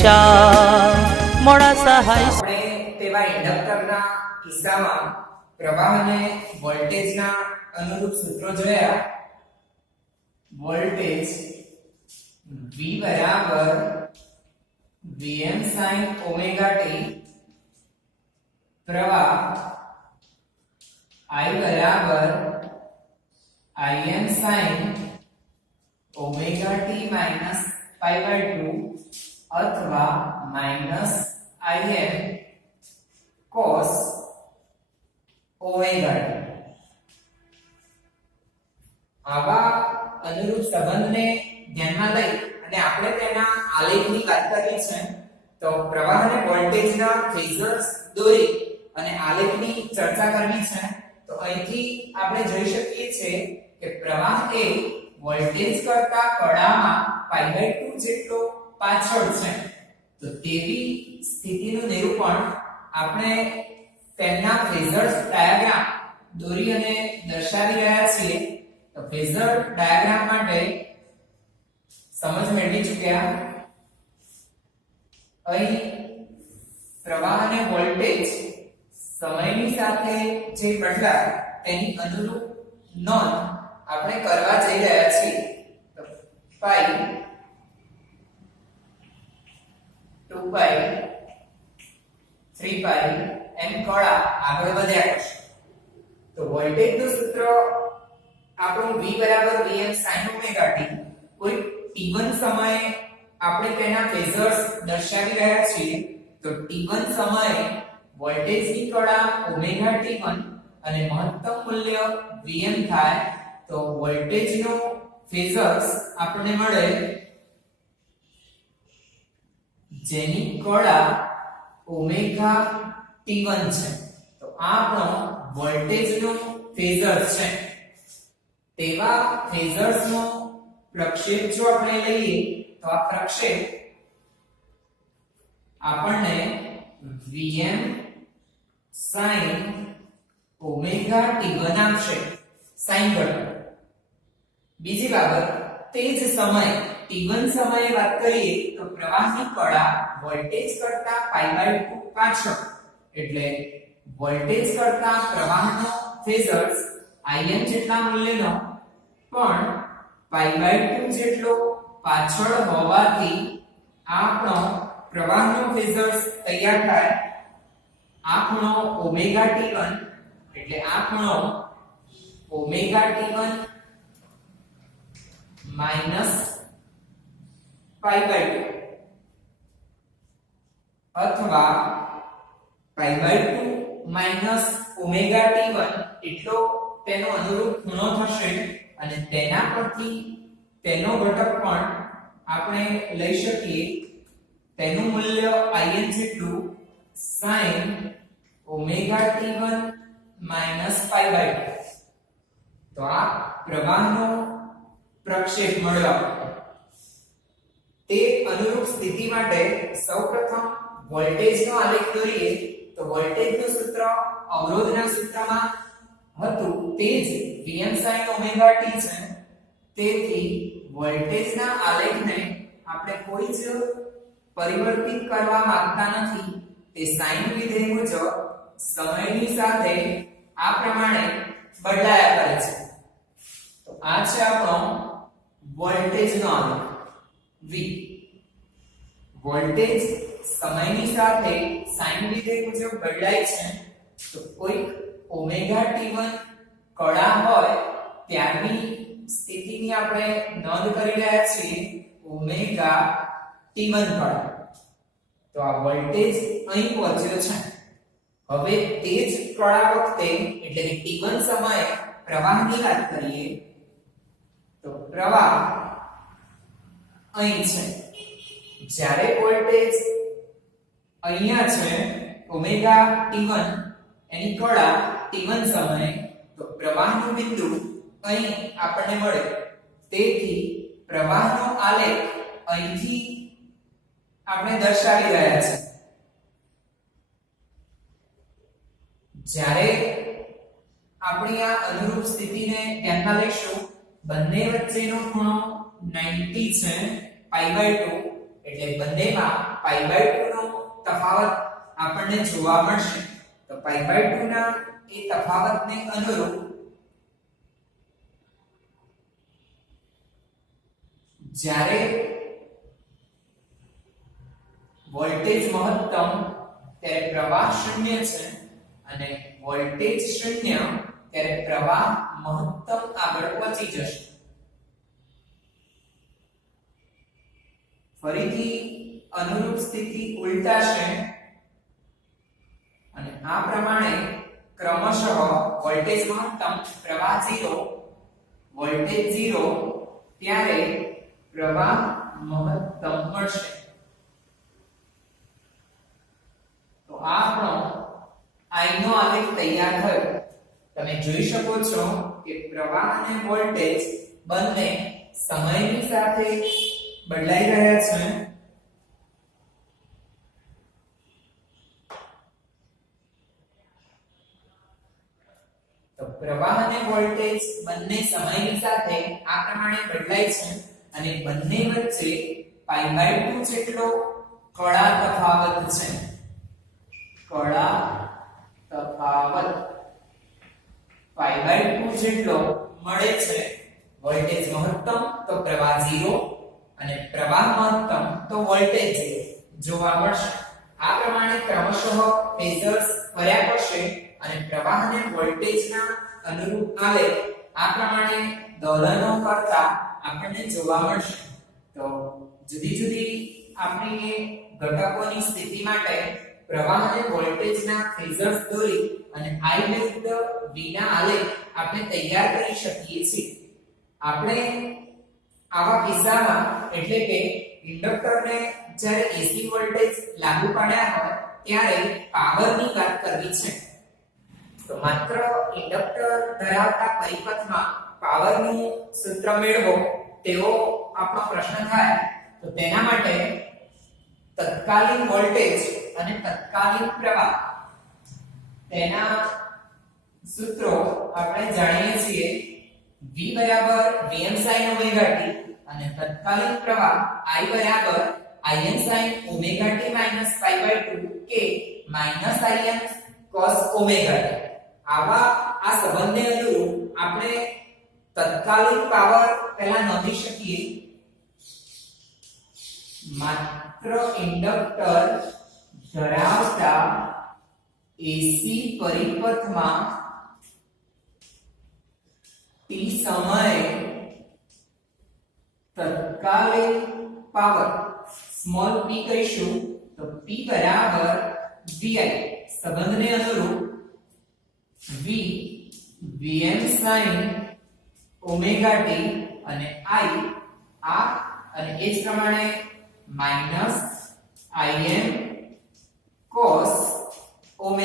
દિશા Modasa high આપણે તેવા ઇન્ડક્ટરના કિસ્સામાં પ્રવાહ અને વોલ્ટેજના અનુરૂપ સૂત્રો જોયા. વોલ્ટેજ V બરાબર Vm sin ઓમેગા t, પ્રવાહ I બરાબર Im sin omega t minus pi by 2 અથવા minus Im cos omega t. આવા અનુરૂપ સંબંધને ધ્યાનમાં લઈ અને આપણે તેના આલેખની વાત કરવી છે. તો પ્રવાહ અને વોલ્ટેજના ફેઝર્સ દોરી અને આલેખની ચર્ચા કરવી છે. તો અહીંથી આપણે જોઈ શકીએ છીએ કે પ્રવાહ એ વોલ્ટેજ કરતા કડામાં પાઈ બાય 2 જેટલો પાછળ છે. તો તેવી સ્થિતિનું નિરૂપણ આપણે તેમના ફેઝર્સ ડાયાગ્રામ દોરી અને દર્શાવી રહ્યા છીએ. તો ફેઝર ડાયાગ્રામ માટે સમજ મેળવી ચૂક્યા. અહીં પ્રવાહ અને વોલ્ટેજ સમયની સાથે જે બદલાય તેની અનુરૂપ નોંધ આપણે કરવા જઈ રહ્યા છીએ. તો પાઈ 2 પાઈ 3 પાઈ એમ કળા આગળ વધ્યા કરશે. તો વોલ્ટેજનું સૂત્ર આપણું V બરાબર Vm sin ઓમેગા t. કોઈ t1 સમયે આપણે તેના ફેઝર્સ દર્શાવી રહ્યા છીએ. તો t1 સમયે વોલ્ટેજની કળા ઓમેગા t1 અને મહત્તમ મૂલ્ય Vm થાય. તો વોલ્ટેજનો ફેઝર્સ આપણને મળે જેની કળા ઓમેગા t1 છે. તો આ આપણો વોલ્ટેજનો ફેઝર છે. તેવા ફેઝર્સનો પ્રક્ષેપ જો આપણે લઈએ તો આ પ્રક્ષેપ આપણને Vm sin ઓમેગા t1 આપશે sin ઘટક. બીજી બાબત, તે જ સમય t1 સમયે વાત કરીએ તો પ્રવાહની કળા વોલ્ટેજ કરતા પાઈ બાય 2 પાછળ, એટલે વોલ્ટેજ કરતા પ્રવાહનો ફેઝર્સ Im જેટલા મૂલ્યનો પણ પાઈ બાય 2 જેટલો પાછળ હોવાથી આપણો પ્રવાહનો ફેઝર્સ તૈયાર થાય. આ ખૂણો ઓમેગા t1 એટલે આ ખૂણો omega t1 minus pi by 2 અથવા પાઈ બાય 2 માઈનસ ઓમેગા t1 એટલો તેનો અનુરૂપ ખૂણો થશે. અને તેના પરથી તેનો ઘટક પણ આપણે લઈ શકીએ. તેનું મૂલ્ય Im જેટલું sin omega t1 minus pi by 2. તો આ પ્રવાહનો પ્રક્ષેપ મળ્યો. તે અનુરૂપ સ્થિતિ માટે સૌપ્રથમ વોલ્ટેજનો આલેખ દોરીએ. તો વોલ્ટેજનું સૂત્ર અવરોધના સૂત્રમાં હતું તે જ Vm sin ઓમેગા t છે. તેથી વોલ્ટેજના આલેખને આપણે કોઈ જ પરિવર્તિત કરવા માંગતા નથી. તે સાઇન વિધેય મુજબ સમયની સાથે આ પ્રમાણે બદલાયા કરે છે. તો આ છે આપણો વોલ્ટેજનો આલેખ V. વોલ્ટેજ સમયની સાથે સાઇન વિધેય મુજબ બદલાય છે. તો કોઈ ઓમેગા t1 કળા હોય ત્યારની સ્થિતિની આપણે નોંધ કરી રહ્યા છીએ. ઓમેગા t1 કળા. તો આ વોલ્ટેજ અહીં પહોંચ્યો છે. હવે તે જ કળા વખતે એટલે કે t1 સમયે પ્રવાહની વાત કરીએ તો પ્રવાહ અહીં છે. જ્યારે વોલ્ટેજ અહીંયા છે ઓમેગા t1 એની કળા t1 સમયે, તો પ્રવાહનું બિંદુ અહીં આપણને મળે. તેથી પ્રવાહનો આલેખ અહીંથી આપણે દર્શાવી રહ્યા છે. જ્યારે આપણી આ અનુરૂપ સ્થિતિને ધ્યાનમાં લઈશું, બંને વચ્ચેનો ખૂણો 90 છે પાઈ બાય 2. એટલે બંનેમાં π/2 નો તફાવત આપણને જોવા મળશે. તો π/2 ના એ તફાવતને અનુરૂપ જ્યારે વોલ્ટેજ મહત્તમ ત્યારે પ્રવાહ શૂન્ય છે અને વોલ્ટેજ શૂન્ય ત્યારે પ્રવાહ મહત્તમ આગળ પહોંચી જશે. ફરીથી અનુરૂપ સ્થિતિ ઉલટાશે અને આ પ્રમાણે ક્રમશઃ વોલ્ટેજ મહત્તમ પ્રવાહ 0 વોલ્ટેજ 0 ત્યારે પ્રવાહ મહત્તમ મળશે. તો આ આપણો I નો આલેખ તૈયાર થયો. તમે જોઈ શકો છો કે પ્રવાહ અને વોલ્ટેજ બંને સમયની સાથે બદલાઈ રહ્યા છે. તો પ્રવાહ અને વોલ્ટેજ બંને સમયની સાથે આ પ્રમાણે બદલાય છે અને બંને વચ્ચે π/2 જેટલો કળા તફાવત છે. કળા તફાવત π/2 જેટલો મળે છે. વોલ્ટેજ મહત્તમ તો પ્રવાહ 0 અને પ્રવાહ મહત્તમ તો વોલ્ટેજ 0 જોવા મળશે. આ પ્રમાણે ક્રમશઃ ફેઝર્સ ફર્યા કરશે અને પ્રવાહ અને વોલ્ટેજના અનુરૂપ આલેખ આ પ્રમાણે દોલનો કરતા આપણને જોવા મળશે. તો જુદી જુદી આપણી ઘટકોની સ્થિતિ માટે પ્રવાહ અને વોલ્ટેજના ફેઝર્સ દોરી અને I વિરુદ્ધ V ના આલેખ આપણે તૈયાર કરી શકીએ છીએ. આપણે આવા કિસ્સામાં એટલે કે ઇન્ડક્ટરને જ્યારે AC વોલ્ટેજ લાગુ પાડ્યા હોય ત્યારે પાવરની વાત કરવી છે. તો માત્ર ઇન્ડક્ટર ધરાવતા પરિપથમાં પાવરનું સૂત્ર મેળવો તેવો આપણો પ્રશ્ન થાય. તો તેના માટે તત્કાલીન વોલ્ટેજ અને તત્કાલીન પ્રવાહ તેના સૂત્રો આપણે જાણીએ છીએ. V Vm sin ωt અને તત્કાલીન પ્રવાહ I Im sin ωt π/2 કે Im cos ωt. આવા આ સંબંધને અનુરૂપ આપણે તત્કાલીન પાવર પહેલા નોંધી શકીએ. માત્ર ઇન્ડક્ટર ધરાવતા AC પરિપથમાં t સમયે તત્કાલીન પાવર સ્મોલ p કહીશું. તો p vi સંબંધને અનુરૂપ v Vm sin ωt અને I આ અને એ જ પ્રમાણે Im cos ωt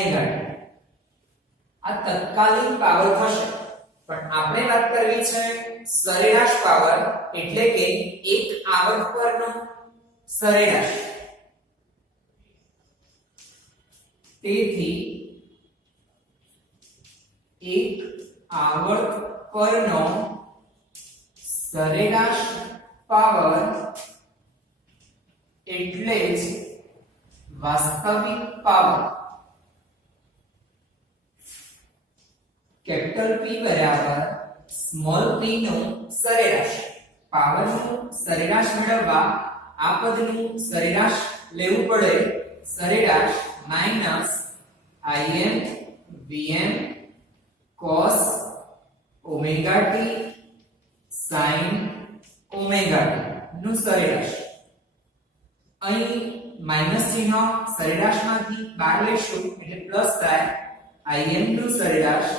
આ તત્કાલીન પાવર થશે. પણ આપણે વાત કરવી છે સરેરાશ પાવર એટલે કે એક આવર્ત પરનો સરેરાશ. તેથી એક આવર્ત પરનો સરેરાશ પાવર એટલે જ વાસ્તવિક પાવર. કેપિટલ P બરાબર સ્મોલ p નું સરેરાશ. પાવરનું સરેરાશ મેળવવા આ પદનું સરેરાશ લેવું પડે. સરેરાશ minus Im Vm cos ωt sin ωt નું સરેરાશ. અહીં માઈનસ ચિહ્ન સરેરાશમાંથી બહાર લેશું એટલે પ્લસ થાય. Im નું સરેરાશ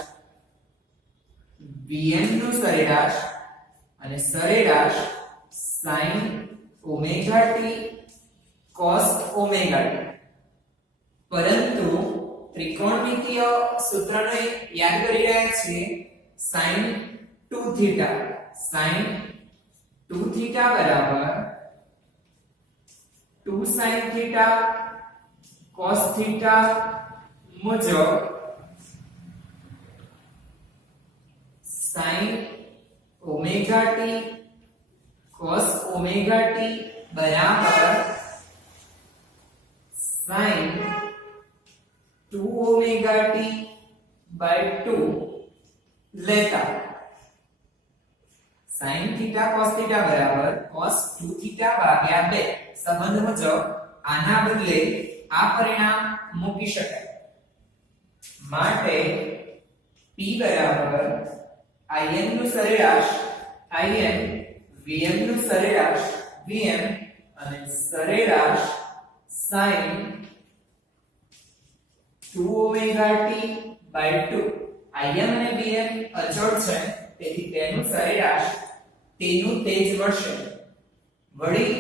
Vm નું સરેરાશ અને સરેરાશ sin ωt cos ωt. પરંતુ ત્રિકોણમિતીય સૂત્રને યાદ કરી રહ્યા છીએ. sin 2θ sin 2θ બરાબર 2 sin θ cos θ મુજબ sin ωt cos ωt બરાબર sin 2 ઓમેગા t બાય 2 લેતા sin થીટા cos થીટા બરાબર cos 2 થીટા ભાગ્યા 2 સંબંધ મુજબ આના બદલે આ પરિણામ મૂકી શકાય માટે p બરાબર in નું સરેરાશ in vm નું સરેરાશ vm અને સરેરાશ sin 2 omega t by 2 im અને vm અચળ છે તેથી તેનું સરેરાશ તેનું તેજ મળશે વળી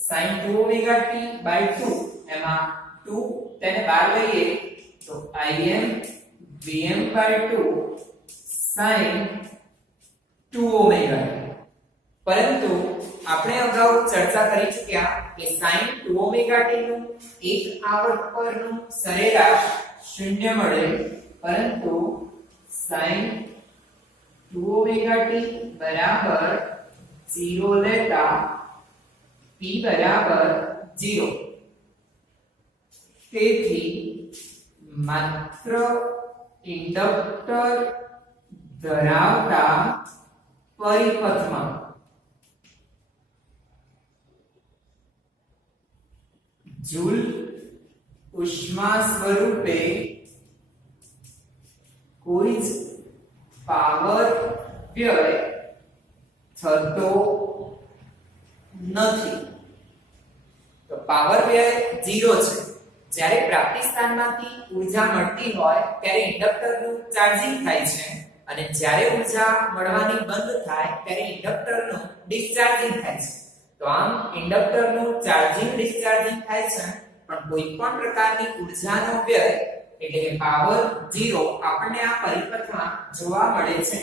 sin 2 ઓમેગા t બાય 2 એમાં 2 તેને બહાર લઈએ તો im vm by 2 sin 2 omega t પરંતુ આપણે અગાઉ ચર્ચા કરી ચૂક્યા કે sin 2 ઓમેગા t નું એક આવર્ત પરનું સરેરાશ શૂન્ય મળે પરંતુ sin 2 ઓમેગા t બરાબર 0 લેતા p બરાબર 0 તેથી માત્ર ઇન્ડક્ટર ધરાવતા પરિપથમાં જૂલ ઉષ્મા સ્વરૂપે કોઈ જ પાવર વ્યય થતો નથી તો પાવર વ્યય 0 છે જ્યારે પ્રાપ્તિ સ્થાનમાંથી ઊર્જા મળતી હોય ત્યારે ઇન્ડક્ટરનું ચાર્જિંગ થાય છે અને જ્યારે ઊર્જા મળવાની બંધ થાય ત્યારે ઇન્ડક્ટરનું ડિસ્ચાર્જિંગ થાય છે તો આમ ઇન્ડક્ટરનું ચાર્જિંગ ડિસ્ચાર્જિંગ થાય છે પણ કોઈ પણ પ્રકારની ઊર્જાનો વ્યય એટલે કે પાવર 0 આપણને આ પરિપથમાં જોવા મળે છે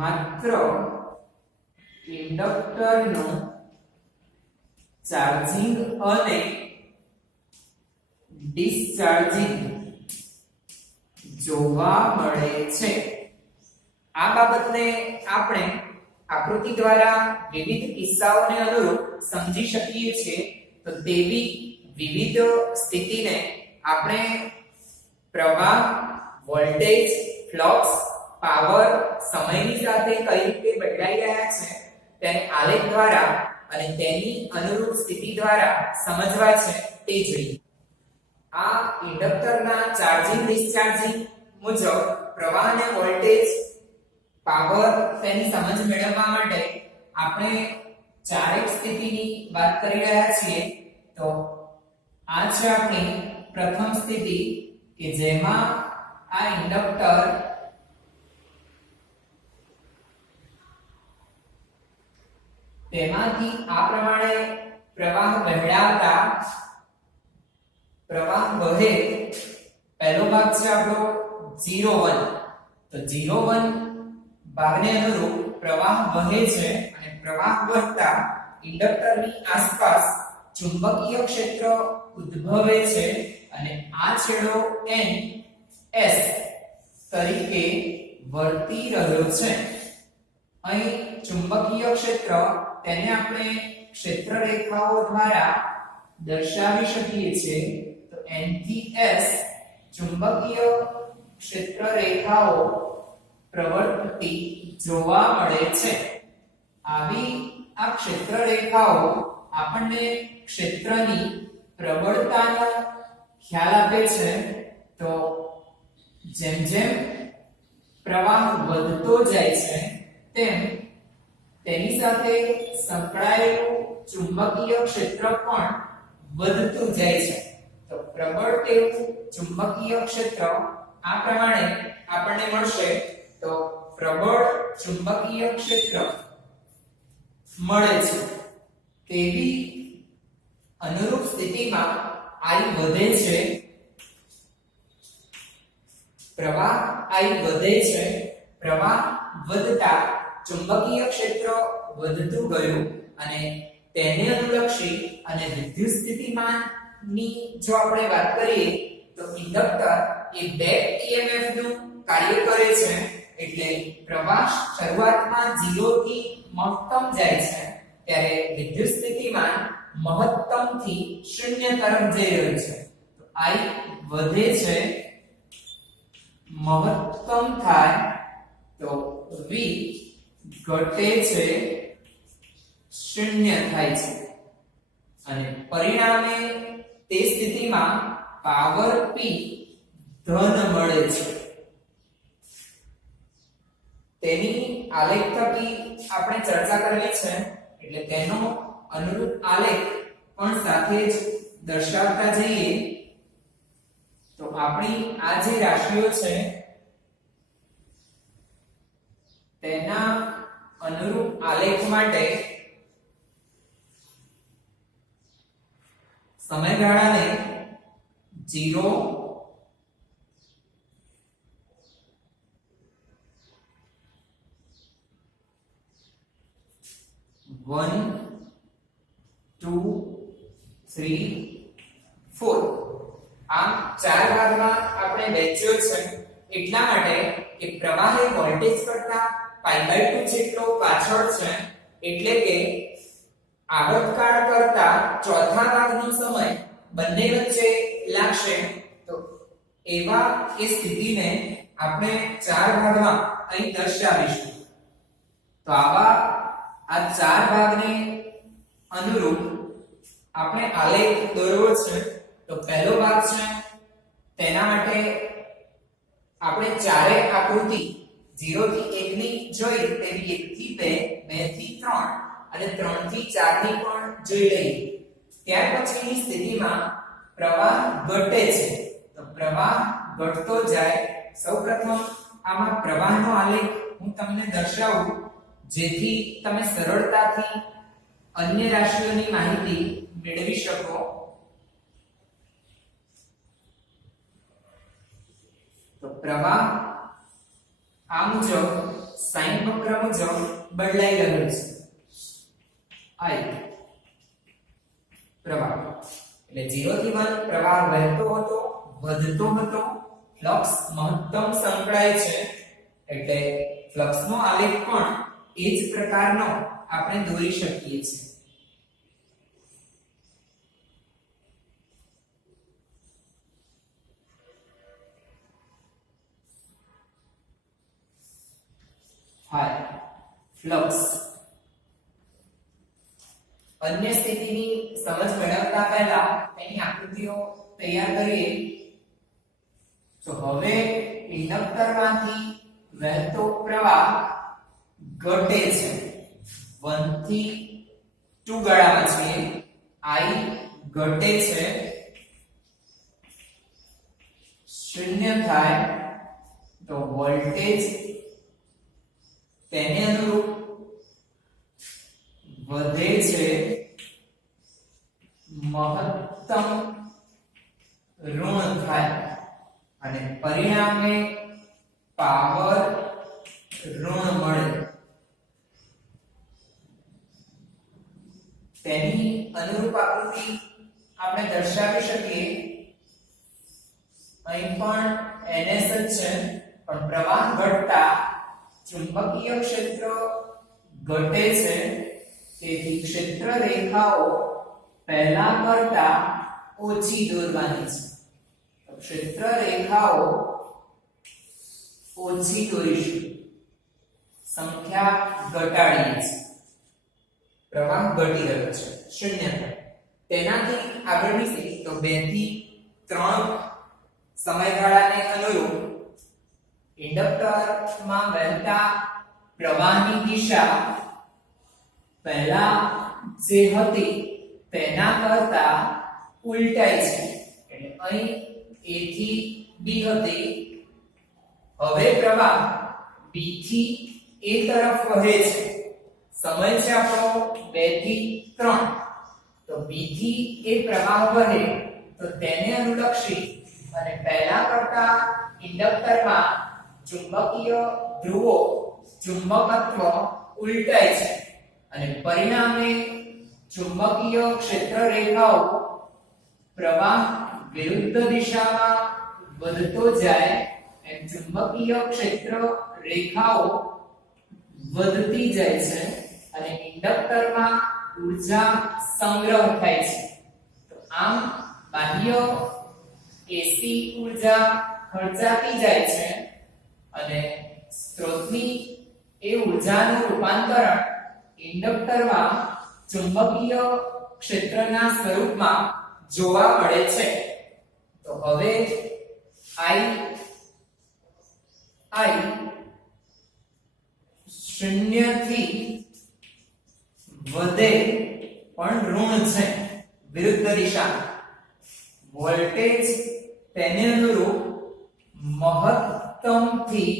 માત્ર ઇન્ડક્ટરનું ચાર્જિંગ અને ડિસ્ચાર્જિંગ જોવા મળે છે આ બાબતને આપણે આકૃતિ દ્વારા વિવિધ કિસ્સાઓને અનુરૂપ સમજી શકીએ છીએ તો તેવી વિવિધ સ્થિતિને આપણે પ્રવાહ વોલ્ટેજ ફ્લક્સ પાવર સમયની સાથે કઈ રીતે બદલાઈ રહ્યા છે તેને આલેખ દ્વારા અને તેની અનુરૂપ સ્થિતિ દ્વારા સમજવા છે તે જોઈએ આ ઇન્ડક્ટરના ચાર્જિંગ ડિસ્ચાર્જિંગ મુજબ પ્રવાહ અને વોલ્ટેજ પાવર તેની સમજ મેળવવા માટે આપણે ચારેક સ્થિતિની વાત કરી રહ્યા છીએ તો આ છે આપણી પ્રથમ સ્થિતિ કે જેમાં આ ઇન્ડક્ટર તેમાંથી આ પ્રમાણે પ્રવાહ વહેડાવતા પ્રવાહ વહે પહેલો ભાગ છે આપણો 0 1 તો 0 1 ભાગને અનુરૂપ પ્રવાહ વહે છે અને પ્રવાહ વહેતા ઇન્ડક્ટરની આસપાસ ચુંબકીય ક્ષેત્ર ઉદ્ભવે છે અને આ છેડો n s તરીકે વર્તી રહ્યો છે અહીં ચુંબકીય ક્ષેત્ર તેને આપણે ક્ષેત્ર રેખાઓ દ્વારા દર્શાવી શકીએ છીએ તો n થી s ચુંબકીય ક્ષેત્ર રેખાઓ પ્રવર્તતી જોવા મળે છે આવી આ ક્ષેત્ર રેખાઓ આપણને ક્ષેત્રની પ્રબળતાનો ખ્યાલ આપે છે તો જેમ જેમ પ્રવાહ વધતો જાય છે તેમ તેની સાથે સંકળાયેલું ચુંબકીય ક્ષેત્ર પણ વધતું જાય છે તો પ્રબળ તેવું ચુંબકીય ક્ષેત્ર આ પ્રમાણે આપણને મળશે તો પ્રબળ ચુંબકીય ક્ષેત્ર મળે છે તેવી અનુરૂપ સ્થિતિમાં I વધે છે પ્રવાહ I વધે છે પ્રવાહ વધતા ચુંબકીય ક્ષેત્ર વધતું ગયું અને તેને અનુલક્ષી અને વિદ્યુત સ્થિતિમાનની જો આપણે વાત કરીએ તો ઇન્ડક્ટર એ બેક EMF નું કાર્ય કરે છે એટલે પ્રવાહ શરૂઆતમાં 0 થી મહત્તમ જાય છે ત્યારે વિદ્યુત સ્થિતિમાન મહત્તમ થી 0 તરફ જઈ રહ્યું છે. તો I વધે છે, મહત્તમ થાય તો V ઘટે છે, 0 થાય છે અને પરિણામે તે સ્થિતિમાં પાવર P ધન મળે છે. તેની આલેખ થકી આપણે ચર્ચા કરવી છે એટલે તેનો અનુરૂપ આલેખ પણ સાથે જ દર્શાવતા જઈએ. તો આપણી આ જે રાશિઓ છે તેના અનુરૂપ આલેખ માટે સમયગાળાને 0 1 2 3 4 આમ ચાર ભાગમાં આપણે વહેંચ્યો છે એટલા માટે કે પ્રવાહ એ વોલ્ટેજ કરતા π/2 જેટલો પાછળ છે એટલે કે આવર્તકાળ કરતા ચોથા ભાગનો સમય બંને વચ્ચે લાગશે. તો એવા એ સ્થિતિને આપણે ચાર ભાગમાં અહીં દર્શાવીશું. તો આવા આ ચાર ભાગને અનુરૂપ આપણે આલેખ દોરવો છે. તો પહેલો ભાગ છે તેના માટે આપણે ચારે આકૃતિ 0 થી 1 ની જોઈ તેવી 1 થી 2 2 થી 3 અને 3 થી 4 ની પણ જોઈ લઈએ. ત્યાર પછીની સ્થિતિમાં પ્રવાહ ઘટે છે. તો પ્રવાહ ઘટતો જાય. સૌપ્રથમ આમાં પ્રવાહનો આલેખ હું તમને દર્શાવું જેથી તમે સરળતાથી અન્ય રાશિઓની માહિતી મેળવી શકો. તો પ્રવાહ આ મુજબ સાઇન વક્ર મુજબ બદલાઈ રહ્યો છે. I પ્રવાહ એટલે 0 થી 1 પ્રવાહ વહેતો હતો, વધતો હતો, ફ્લક્સ મહત્તમ સંકળાય છે એટલે ફ્લક્સનો આલેખ પણ એ જ પ્રકારનો આપણે દોરી શકીએ છીએ. હાય ફ્લક્સ અન્ય સ્થિતિની સમજ મેળવતા પહેલા તેની આકૃતિઓ તૈયાર કરીએ. તો હવે ઇન્ડક્ટરમાંથી વહેતો પ્રવાહ ઘટે છે. 1 થી 2 ગાળામાં છે. I ઘટે છે, 0 થાય તો વોલ્ટેજ તેને અનુરૂપ વધે છે, મહત્તમ ઋણ થાય અને પરિણામે પાવર ઋણ મળે. તેની અનુરૂપ આકૃતિ આપણે દર્શાવી શકીએ. અહીં પણ ns જ છે પણ પ્રવાહ ઘટતા ચુંબકીય ક્ષેત્ર ઘટે છે તેથી ક્ષેત્ર રેખાઓ પહેલા કરતા ઓછી દોરવાની છે. તો ક્ષેત્ર રેખાઓ ઓછી દોરીશું, સંખ્યા ઘટાડીએ છીએ. પ્રવાહ ઘટી રહ્યો છે, 0 થાય. તેનાથી આગળની સ્થિતિ તો 2 થી 3 સમયગાળાને અનુરૂપ ઇન્ડક્ટરમાં વહેતા પ્રવાહની દિશા પહેલા જે હતી તેના કરતા ઉલટાઈ છે. એટલે અહીં A થી B હતી, હવે પ્રવાહ B થી A તરફ વહે છે. સમય છે આપણો 2 થી 3. તો B થી A પ્રવાહ વહે તો તેને અનુલક્ષી અને પહેલા કરતા ઇન્ડક્ટરમાં ચુંબકીય ધ્રુવો ચુંબકત્વ ઉલટાય છે અને પરિણામે ચુંબકીય ક્ષેત્ર રેખાઓ પ્રવાહ વિરુદ્ધ દિશામાં વધતો જાય એમ ચુંબકીય ક્ષેત્ર રેખાઓ વધતી જાય છે અને ઇન્ડક્ટરમાં ઊર્જા સંગ્રહ થાય છે. તો આમ બાહ્ય એસી ઊર્જા ખર્ચાતી જાય છે અને સ્ત્રોતની એ ઊર્જાનું રૂપાંતરણ ઇન્ડક્ટરમાં ચુંબકીય ક્ષેત્રના સ્વરૂપમાં જોવા મળે છે. તો હવે I શૂન્યથી વધે પણ ઋણ છે વિરુદ્ધ દિશા. વોલ્ટેજ તેને અનુરૂપ મહત્તમથી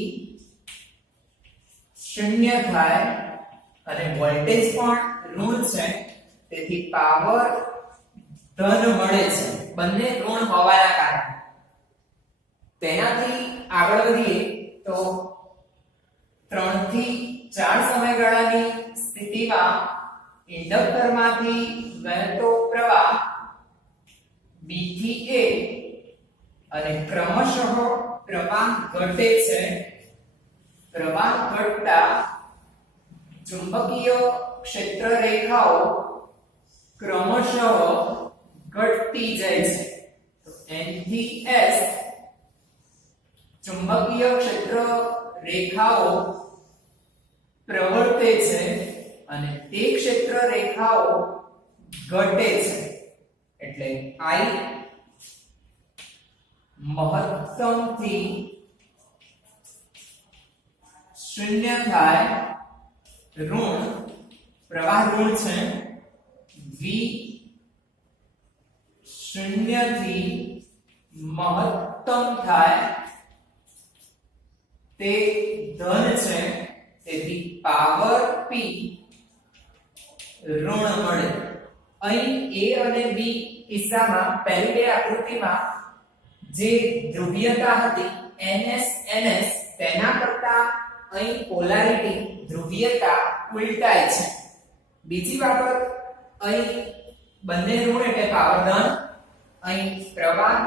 શૂન્ય થાય અને વોલ્ટેજ પણ ઋણ છે, તેથી પાવર ધન મળે છે બંને ઋણ હોવાના કારણે. તેનાથી આગળ વધીએ તો 3 થી 4 સમયગાળાની સ્થિતિમાં ઇન્ડક્ટરમાંથી વહેતો પ્રવાહ B થી A અને ક્રમશઃ પ્રવાહ ઘટે છે. પ્રવાહ ઘટતા ચુંબકીય ક્ષેત્ર રેખાઓ ક્રમશઃ ઘટતી જાય છે. તો N થી S ચુંબકીય ક્ષેત્ર રેખાઓ પ્રવર્તે છે અને તે ક્ષેત્ર રેખાઓ ઘટે છે. એટલે I મહત્તમથી શૂન્ય થાય, ઋણ પ્રવાહ ઋણ છે. V શૂન્યથી મહત્તમ થાય તે ધન છે, તેથી પાવર P ઋણ મળે. અહીં A અને B કિસ્સામાં પહેલી બે આકૃતિમાં જે ધ્રુવીયતા હતી NS NS તેના કરતા અહીં પોલારિટી ધ્રુવીયતા ઉલટાય છે. બીજી બાબત, અહીં બંને ઋણ એટલે પાવર ધન, અહીં પ્રવાહ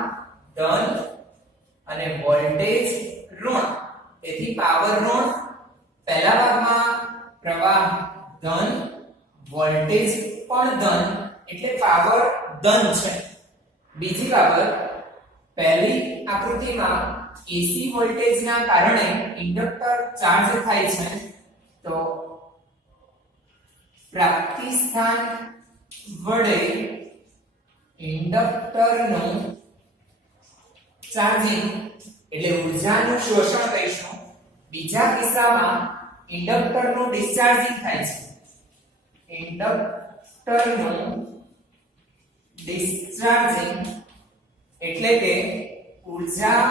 ધન અને વોલ્ટેજ ઋણ, તેથી પાવર ઋણ. પહેલા ભાગમાં પ્રવાહ ધન, વોલ્ટેજ પણ ધન એટલે પાવર ધન છે. બીજી બાબત, પહેલી આકૃતિમાં એસી વોલ્ટેજના કારણે ઇન્ડક્ટર ચાર્જ થાય છે, તો પ્રાપ્તિ સ્થાન વડે ઇન્ડક્ટરનું ચાર્જિંગ એટલે ઊર્જાનું શોષણ કહીશું. બીજા કિસ્સામાં ઇન્ડક્ટરનું ડિસ્ચાર્જિંગ થાય છે. ઇન્ડક્ટરનું ડિસ્ચાર્જિંગ એટલે કે ઊર્જા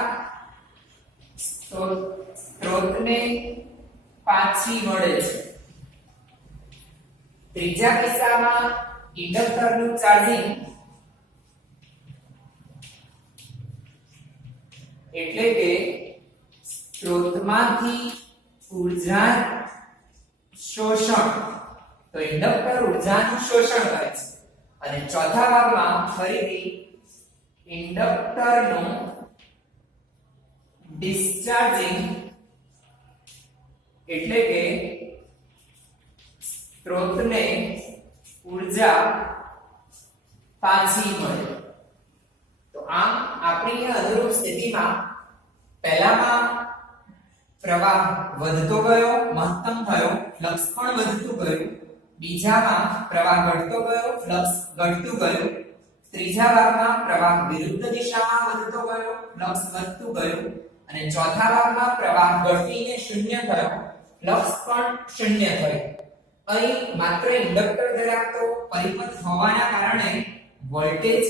સ્ત્રોતને પાછી મળે છે. ત્રીજા કિસ્સામાં ઇન્ડક્ટરનું ચાર્જિંગ એટલે કે સ્ત્રોતમાંથી ઊર્જા શોષણ, તો ઇન્ડક્ટર ઊર્જાનું શોષણ કરે છે. અને ચોથા ભાગમાં ફરીથી ઇન્ડક્ટરનું ડિસ્ચાર્જિંગ એટલે કે સ્ત્રોતને ઊર્જા પાછી મળે. તો આમ આપણી અનુરૂપ સ્થિતિમાં પહેલામાં પ્રવાહ વધતો ગયો, મહત્તમ થયો, ફ્લક્સ પણ વધતું ગયું. બીજામાં પ્રવાહ ઘટતો ગયો, ફ્લક્સ ઘટતું ગયું. ત્રીજા ભાગમાં પ્રવાહ વિરુદ્ધ દિશામાં વધતો ગયો, ફ્લક્સ વધતું ગયું. અને ચોથા ભાગમાં પ્રવાહ ઘટીને શૂન્ય થયો, ફ્લક્સ પણ શૂન્ય થયો. અહીં માત્ર ઇન્ડક્ટર ધરાવતો પરિપથ હોવાના કારણે વોલ્ટેજ,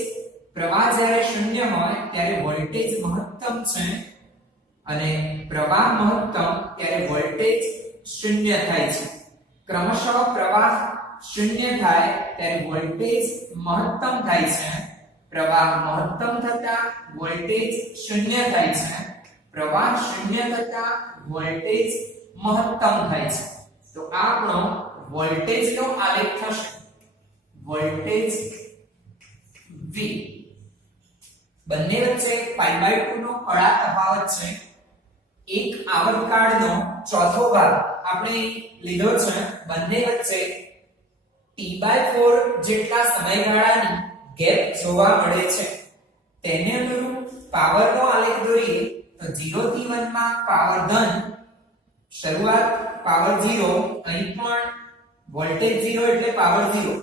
પ્રવાહ જ્યારે શૂન્ય હોય ત્યારે વોલ્ટેજ મહત્તમ છે અને પ્રવાહ મહત્તમ ત્યારે વોલ્ટેજ શૂન્ય થાય છે. ક્રમશઃ પ્રવાહ શૂન્ય થાય ત્યારે વોલ્ટેજ મહત્તમ થાય છે. પ્રવાહ મહત્તમ થતા વોલ્ટેજ શૂન્ય થાય છે. પ્રવાહ શૂન્ય થતા વોલ્ટેજ મહત્તમ થાય છે. તો આ આપણો વોલ્ટેજનો આલેખ થશે. વોલ્ટેજ V બંને વચ્ચે π/2 નો કડા તફાવત છે. એક આવર્તકાળનો ચોથો ભાગ આપણે લીધો છે બંને વચ્ચે t/4 જેટલા સમયગાળાની ગેપ જોવા મળે છે તેને અનુરૂપ પાવરનો આલેખ દોરીએ તો 0 થી 1 માં પાવર ધન શરૂઆત પાવર 0 અહીં પણ વોલ્ટેજ 0 એટલે પાવર 0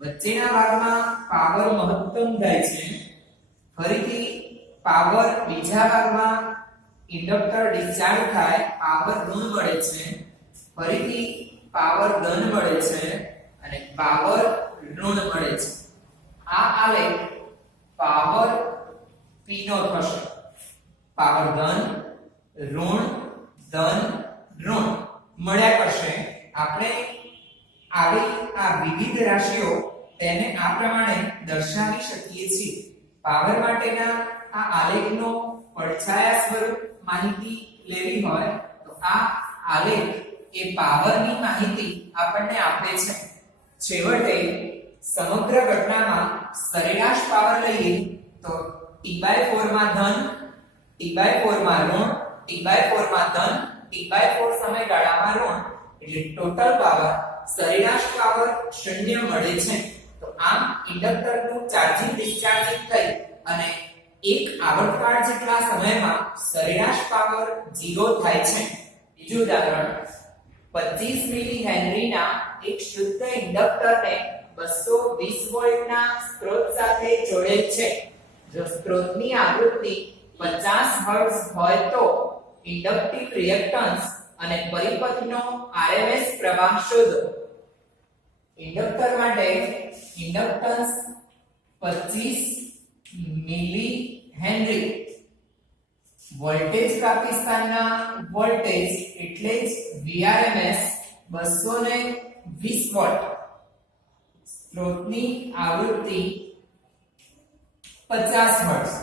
વચ્ચેના ભાગમાં પાવર મહત્તમ થાય છે ફરીથી પાવર બીજા ભાગમાં ઇન્ડક્ટર ડિસ્ચાર્જ થાય પાવર ઋણ મળે છે ફરીથી પાવર ધન મળે છે અને પાવર ઋણ મળે છે આ આલેખ પાવર p નો થશે પાવર ધન ઋણ ધન ઋણ મળ્યા કરશે આપણે આવી આ વિવિધ રાશિઓ તેને આ પ્રમાણે દર્શાવી શકીએ છીએ પાવર માટેના આ આલેખનો પડછાયા સ્વરૂપ માહિતી લેવી હોય તો આ આલેખ એ પાવરની માહિતી આપણને આપે છે છેવટે સમગ્ર ઘટનામાં સરેરાશ પાવર લઈએ તો t/4 માં ધન t/4 માં ઋણ t/4 માં ધન t/4 સમયગાળામાં ઋણ એટલે ટોટલ પાવર સરેરાશ પાવર 0 મળે છે તો આમ ઇન્ડક્ટરનું ચાર્જિંગ ડિસ્ચાર્જિંગ થઈ અને એક આવર્તકાળ જેટલા સમયમાં સરેરાશ પાવર 0 થાય છે બીજું ઉદાહરણ 25 મિલી હેનરીના એક શુદ્ધ ઇન્ડક્ટરને 220 વોલ્ટના સ્ત્રોત સાથે જોડેલ છે જો સ્ત્રોતની આવૃત્તિ 50 હર્ટ્ઝ હોય તો ઇન્ડક્ટિવ રિએક્ટન્સ અને પરિપથનો RMS પ્રવાહ શોધો ઇન્ડક્ટર માટે inductance 25 milli henry voltage કાપિસ્તાનના voltage એટલે જ VRMS 220 વોલ્ટ સ્ત્રોતની આવૃત્તિ 50 હર્ટ્ઝ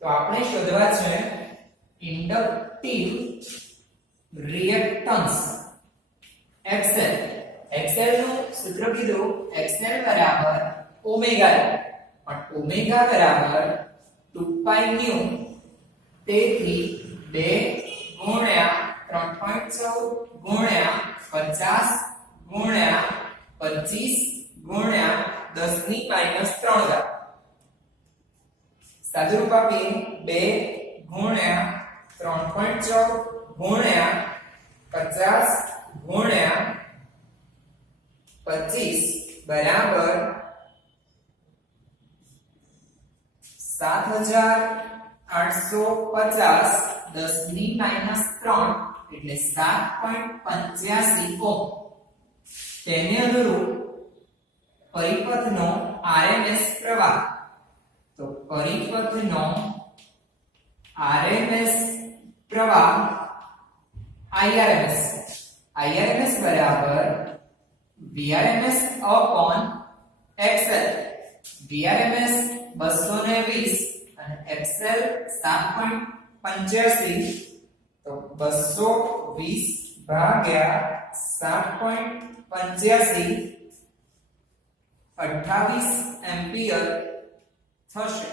તો આપણે શોધવા છે ઇન્ડક્ટિવ રિએક્ટન્સ XL XL નું સૂત્ર કીધું XL બરાબર ઓમેગા પણ ઓમેગા બરાબર 2 પાઈ ન્યુ તેથી 2 ગુણ્યા 3.14 ગુણ્યા 50 ગુણ્યા 25 ગુણ્યા 10 ની -3 ઘાત સાદુરૂપ આપીએ 2 ગુણ્યા 3.14 ગુણ્યા 50 ગુણ્યા 25 બરાબર 7850 10 ની -3 એટલે 7.85 ઓહ્મ તેને અનુરૂપ પરિપથનો RMS પ્રવાહ તો પરિપથનો RMS પ્રવાહ IRMS બરાબર VRMS upon XL VRMS 220 અને XL 7.85 તો 220 ભાગ્યા 7.85 28 એમ્પિયર થશે